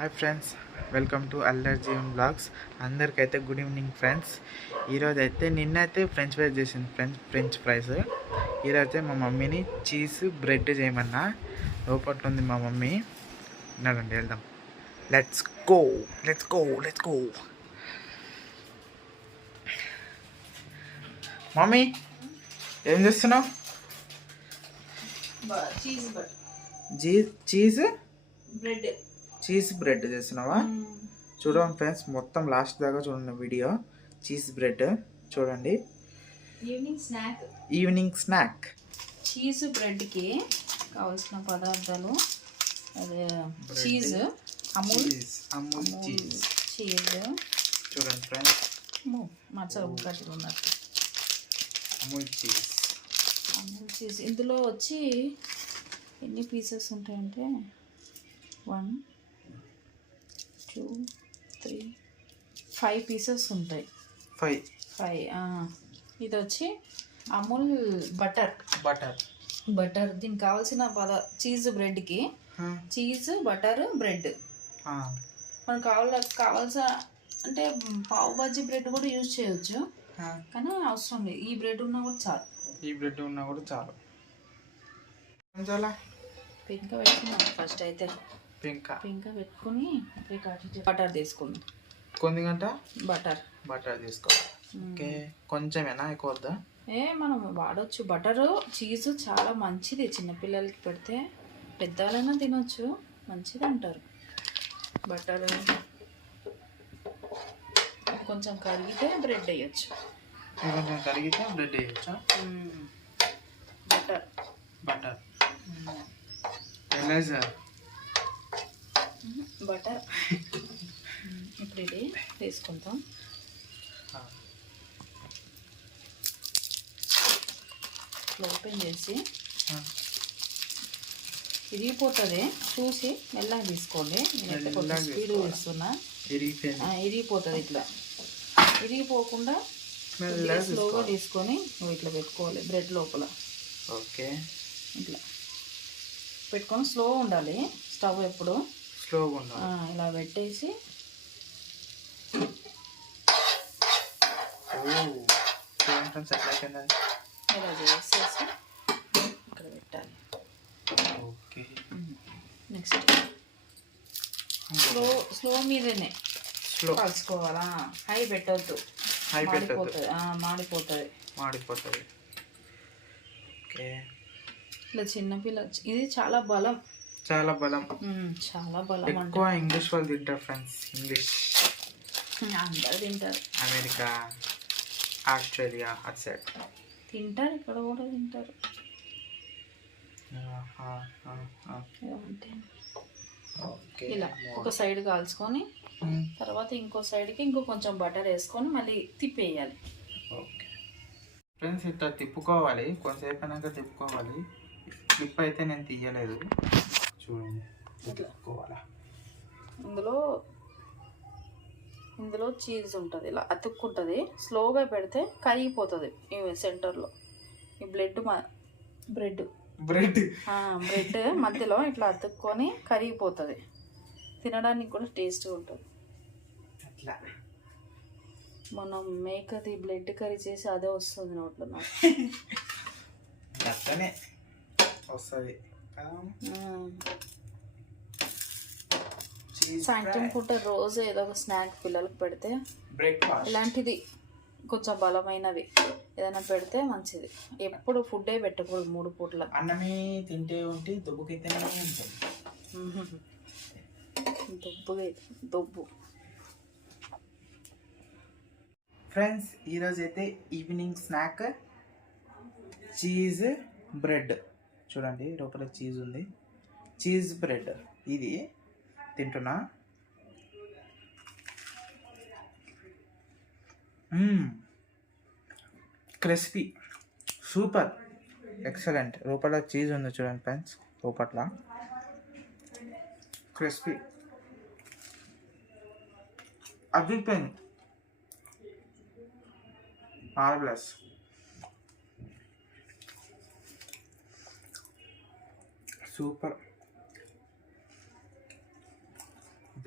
Hi friends, welcome to అల్లర్ Jeevan blogs. అందరికైతే good evening friends. ఈరోజు అయితే నిన్నైతే ఫ్రెంచ్ ఫ్రైస్ చేసింది ఫ్రెంచ్ ఫ్రైస్. ఈరోజు అయితే మా మమ్మీని చీజ్ బ్రెడ్ చేయమన్నా. లోపల ఉంది మా మమ్మీ. ఉన్నాడండి, వెళ్దాం. Let's go. మమ్మీ ఏం చేస్తున్నావు? చీజ్ బ్రెడ్ చేస్తున్నావా? చూడండి ఫ్రెండ్స్, మొత్తం లాస్ట్ దాకా చూడండి వీడియో. చీజ్ బ్రెడ్ చూడండి. ఈవినింగ్ స్నాక్ చీజ్ బ్రెడ్కి కావాల్సిన పదార్థాలు అదే చీజ్, అమూల్ చీజ్ చూడండి ఫ్రెండ్స్. మచ్చలు ఉన్నట్టు అమూల్ చీజ్. ఇందులో వచ్చి ఎన్ని పీసెస్ ఉంటాయంటే 1 2 3 5 పీసెస్ ఉంటాయి. 5 ఇది వచ్చి అమూల్ బటర్ దీనికి కావాల్సిన చీజ్ బ్రెడ్కి చీజ్, బటర్, బ్రెడ్. మనకు కావాల్సిన అంటే పావు బజ్జీ బ్రెడ్ కూడా యూజ్ చేయొచ్చు, కానీ అవసరం లేదు. ఈ బ్రెడ్ ఉన్నా కూడా చాలు. పింక పెట్టుకున్నాం ఫస్ట్. అయితే పింక పెట్టుకుని బటర్ తీసుకుందాం. కొద్దిగంట బటర్ తీసుకోవాలి. ఓకే, కొంచెమేనా, ఎక్కువ వద్దా? మనం వాడచ్చు. బటరు చీజ్ చాలా మంచిది. చిన్నపిల్లలకి పెడితే పెద్దవాళ్ళైనా తినొచ్చు, మంచిది అంటారు. బటర్ కొంచెం కరిగితే బ్రెడ్ వేయచ్చు. బటర్ ఇప్పుడు ఇది తీసుకుంటాం. ఓపెన్ చేసి ఇరిగిపోతుంది, చూసి మెల్లగా తీసుకోండి. నేనైతే కొంచెం స్పీడ్ వేస్తున్నా. ఇరిగిపోతుంది. ఇట్లా ఇరిగిపోకుండా స్లోగా తీసుకొని నువ్వు ఇట్లా పెట్టుకోవాలి బ్రెడ్ లోపల. ఓకే, ఇట్లా పెట్టుకొని స్లో ఉండాలి. స్టవ్ ఎప్పుడు స్లోగా ఉండాలి. ఇలా పెట్టేసి ఇలా చేసేసి ఇక్కడ పెట్టాలి. ఓకే, నెక్స్ట్ స్లో మీదనే కలుసుకోవాలా. హై పెట్టద్దు, మాడిపోతుంది. ఓకే, ఇలా చిన్నపిల్ల ఇది చాలా బలం. ఎక్కువ ఇంగ్లీష్ వాళ్ళు తింటారు ఫ్రెండ్స్. ఇంగ్లీష్ అందరు తింటారు. అమెరికా, ఆస్ట్రేలియా అటు సైడ్ తింటారు, ఇక్కడ కూడా తింటారు. ఇలా ఒక సైడ్ కాల్చుకొని తర్వాత ఇంకో సైడ్కి కొంచెం బటర్ వేసుకొని మళ్ళీ తిప్పేయాలి. ఓకే ఫ్రెండ్స్, ఇట్లా తిప్పుకోవాలి. కొంతసేపు అయినాక తిప్పుకోవాలి. క్లిప్ అయితే నేను తీయలేదు, చూడండి. తిప్పుకోవాలా. ఇందులో చీజ్ ఉంటుంది, ఇలా అతుక్కుంటుంది. స్లోగా పెడితే కరిగిపోతుంది. ఈ సెంటర్లో ఈ బ్రెడ్ మధ్యలో ఇట్లా అతుక్కొని కరిగిపోతుంది. తినడానికి కూడా టేస్ట్గా ఉంటుంది. అట్లా మనం మేకది బ్రెడ్ కర్రీ చేసి అదే వస్తుంది నోట్లో నాకు. అట్లనే వస్తుంది. సాయంత్రం పూట రోజు ఏదో ఒక స్నాక్ పిల్లలకు పెడితే, బ్రేక్ఫాస్ట్ ఇలాంటిది కొంచెం బలమైనవి ఏదైనా పెడితే మంచిది. ఎప్పుడు ఫుడ్డే పెట్టకూడదు 3 పూట్ల. అన్నమే తింటే ఉంటే దుబ్బుకైతేనే ఉంటుంది. దుబ్బు ఫ్రెండ్స్, ఈరోజు అయితే ఈవినింగ్ స్నాక్ చీజ్ బ్రెడ్. చూడండి, లోపల చీజ్ ఉంది. చీజ్ బ్రెడ్ ఇది తింటున్నా. Crispy, super, excellent. లోపల చీజ్ ఉంది చూడండి ఫ్రెండ్స్. లోపల క్రిస్పీ అదిరిపోయింది. మార్వెలస్. సూపర్.